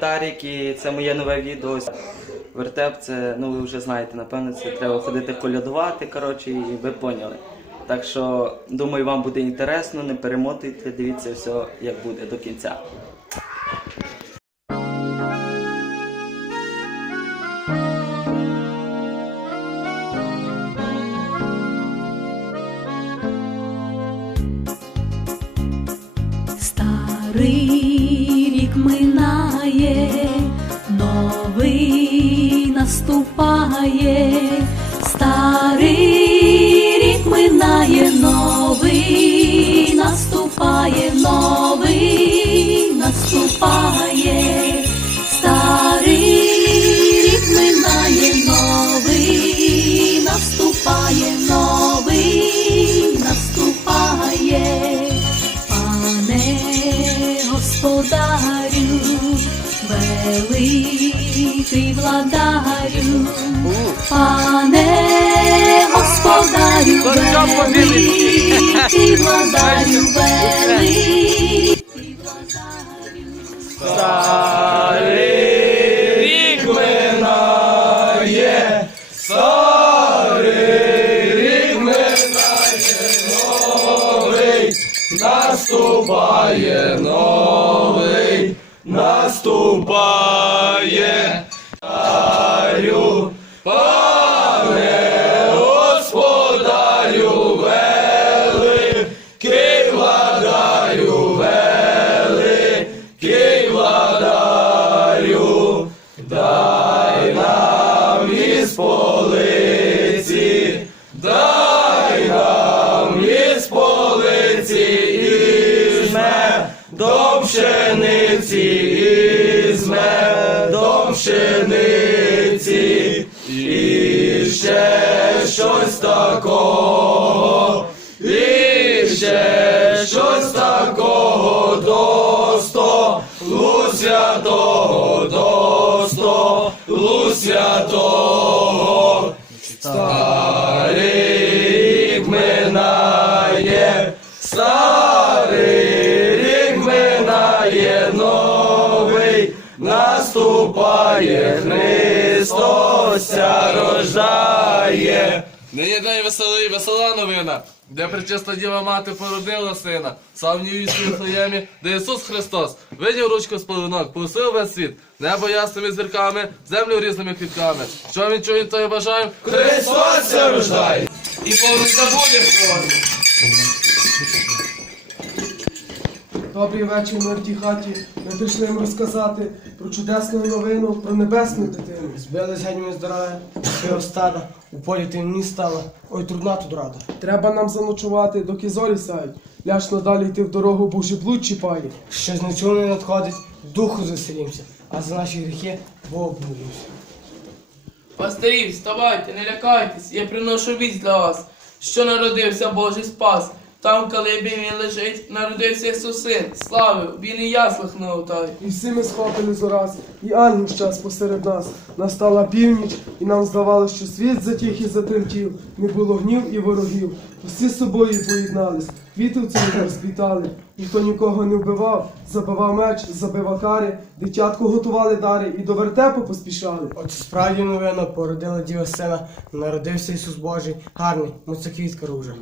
Тарік і це моє нове відео. Вертеп це, ну ви вже знаєте, напевно, це треба ходити колядувати, коротше, і ви поняли. Так що, думаю, вам буде інтересно, не перемотуйте, дивіться все, як буде до кінця. Наступає, старий рік минає, новий наступає, новий наступає, великий владарю, великий владарю. Рік минає, старий рік минає, новий. Наступає, новий. Наступає. Такого, і ще щось такого до столу святого, до столу святого. Старий минає, старий минає, наступає, Христос ся рождає. Нині день веселий, весела новина, де причиста діва мати породила сина, сам вісі Вифлеємі, де Ісус Христос видів ручку з полинок, повсив весь світ, небо ясними зірками, землю різними квітками. Що він чує, то й бажаю, Христос ся рождає. і повний забуде про. Добрий вечір тій хаті. Ми прийшли їм розказати про чудесну новину, про небесну дитину. Збили з гетьми здоров'я, його стада, у полі темні стало, ой, трудна тут рада. Треба нам заночувати, доки зорі сяють. Ляж надалі йти в дорогу, бо вже блуд чіпає. Щось не надходить, духу заселімся, а за наші гріхи Богу помолімся. Пастирі, вставайте, не лякайтесь, я приношу вість для вас, що народився Божий спас. Там, коли б він лежить, народився Ісус Син, слави, він і яслах на алтарі. І всі ми схопили зораз, і ангел щас посеред нас. Настала північ, і нам здавалося, що світ затіх і затремтів, не було гнів і ворогів. Усі з собою поєднались, квіти в цвіт розквітали. Ніхто нікого не вбивав, забивав меч, забивав кари, дитятку готували дари і до вертепу поспішали. От справді новина породила діва сина, народився Ісус Божий, гарний, муцеквітка ружа.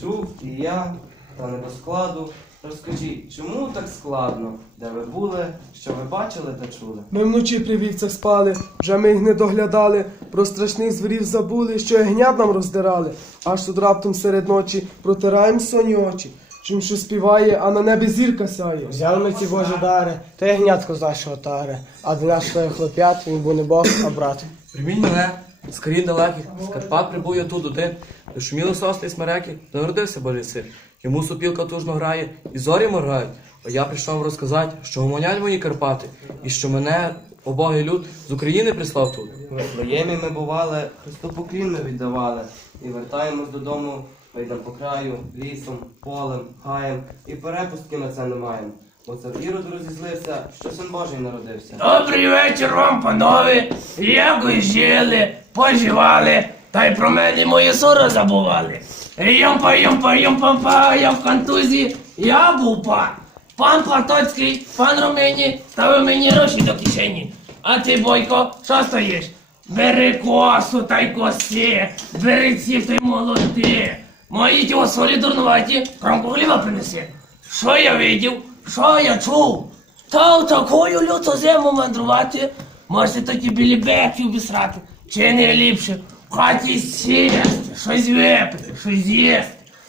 Чув і я, та не до складу. Розкажіть, чому так складно? Де ви були, що ви бачили та чули? Ми вночі при вівцях спали, вже ми їх не доглядали, про страшних звірів забули, що ягнят нам роздирали. Аж тут раптом серед ночі протираєм соні очі. Чим що співає, а на небі зірка сяє. Взяли ми ці Божі дари, та ягнятко з нашого тари, а до нашого хлоп'ят він був не Бог, а брат. Примінь мене, з країн далеких, з Карпат прибув я тут один, де шуміли сосни й смереки, народився Божий син. Йому супілка тужно грає, і зорі моргають. А я прийшов вам розказати, що гомонять мої Карпати, і що мене, обогий люд, з України прислав тут. В Вифлеємі ми бували, Христу поклін ми віддавали. І вертаємось додому, ми йдемо по краю, лісом, полем, гаєм, і перепустки на це не маємо. Бо цар Ірод розізлився, що син Божий народився. Добрий вечір вам, панове. Як ви жили, поживали, та й про мене мої сора забували. Юмпа, юмпа, юмпа, па, я в контузії, я був па. Пан Платоцький, пан Румині, ставив мені гроші до кишені. А ти, Бойко, що стоїш? Бери косу та й коси, бери ці та й молоти. Мої ті солі дурнуваті, кромку хліба принеси. Що я видів? Що я чув? Та в такою люту зиму мандрувати, можете тоді білі беки обісрати. Чи не ліпше? Хаті сісти, щось випити, щось їсти.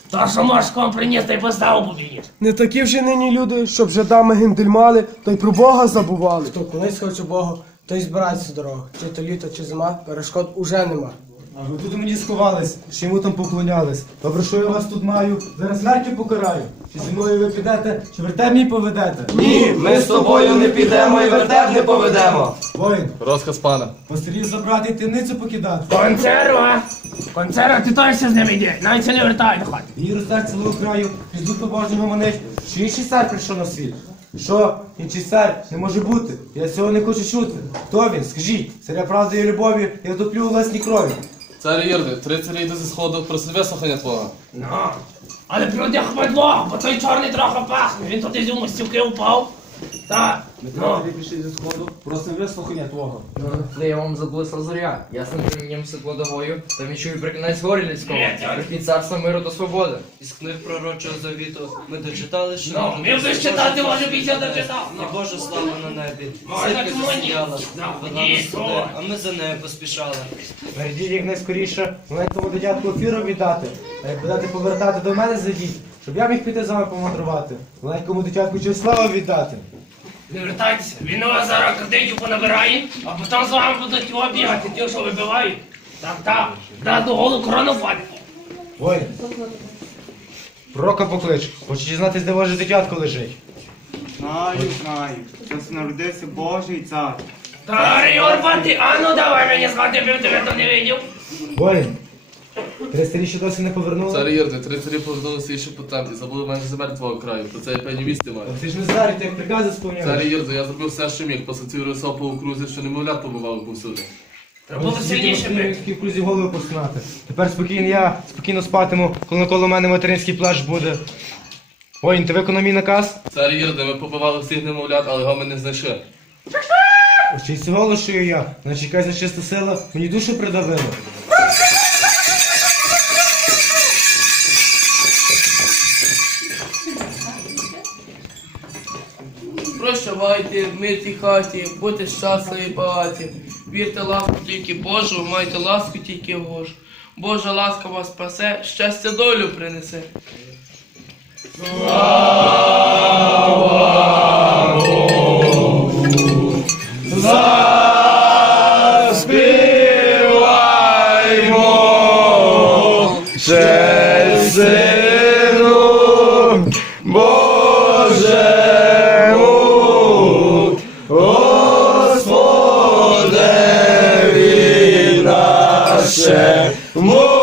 То, що можеш ком приніс, та й поставу побієш. Не такі вже нині люди, щоб жадами гендельмали, та й про Бога забували. Хто колись хоче Богу, той збирається дорога. Чи то літо, чи зима, перешкод уже нема. А ви тут мені сховались, ще йому там поклонялись. Добре, що я вас тут маю? Зараз смертю покараю. Чи зі мною ви підете, чи вертеп мій поведете? Ні, ми з тобою не підемо і вертеп не поведемо. Воїн, Розказ пана. постарів забрати і темницю покидати. Консерва! Консерва, ти точно з ними йди, навіть це не вертай до хати. Її роздать цілого краю, підуть побожнього манить, що інший цар прийшов на світ. Що, інший цар не може бути? Я цього не хочу чути. Хто він? Скажіть, царя правди і любові, я топлю у власній крові. Цар Єрди, три царі йде зі сходу, проси вислухання твого. Ну, але прийде хмедло, бо той чорний трохи пахне, він туди з стівки упав. Так, ну, прийшли зі сходу, просимо вислухання твого. Впливом заблисла зоря, ясним промінням світлодовою, та відчую прикінець горі людського, від царства миру та свободи. Із книг пророчого завіту ми дочитали, що ну, міг би читати, може, бійся дочитав. Ну. І Божа слава на небі. Можна Зірка к мені. засіяла, Ну, вода ні, нас туди, ой. а ми за нею поспішали. Вердіть як найскоріше, маленькому дитятку ефіру віддати. А як будете повертати до мене зайдіть, щоб я міг піти з вами помандрувати. Маленькому дитятку числава віддати. Не вертайтеся, він у вас зараз кредитів понабирає, а потім з вами будуть його бігати, ті, що вибивають. Так, так, да, до голу корону впаде. Ой, Прока поклич. Хочеш знати, де ваше дитятко лежить? Знаю, знаю. Зараз народився Божий цар. Та, Орбан, а ну давай мені згадати, бо я тебе там не видів. Борін, 30 досі не повернули. Цар Ірне, 33 повернулися і ще по там, і забули менше земель твого краю, про це я певні вісти маю. Ти ж не старий, ти як прикази Цар сповняв. Ірне, я зробив все, що міг, посацював по окрузі, що немовлят побував повсюди. Треба було сильніше бити. в крузі голову посунати. Тепер спокійно я спокійно спатиму, коли навколо мене материнський плащ буде. Воїн, ти виконав мій наказ? Цар Ірне, ми побивали всіх немовлят, але його ми не знайшли. Очись голошую я, наче якась нечиста сила мені душу придавила. Прощавайте, в мирній хаті, будьте щасливі і багаті. Вірте ласку тільки Божу, майте ласку тільки Божу. Божа ласка вас спасе, щастя долю принесе. Hashem.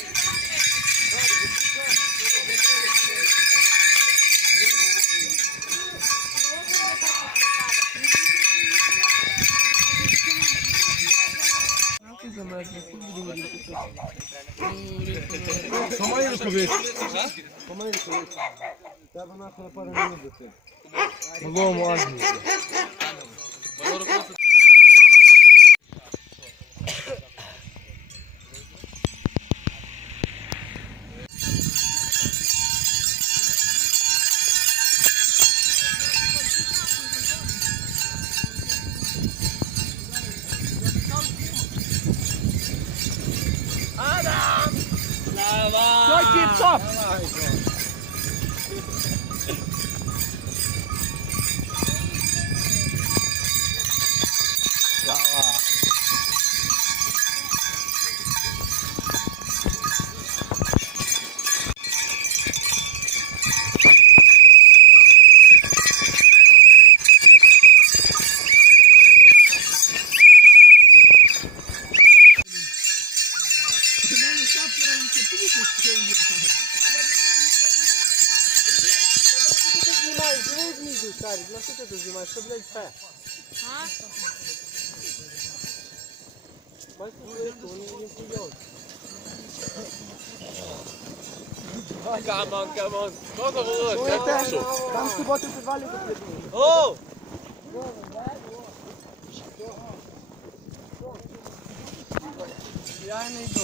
Помаленьку вийшли. Помаленьку вийшли. Тебе нахуй на пару минут до тебе. Малому Азії. Adam! Lava! Speed Top. Їм хуйові. Камон, камон. Що за волос? Як ти пішов? Там суботу підвалі О! Я не йду.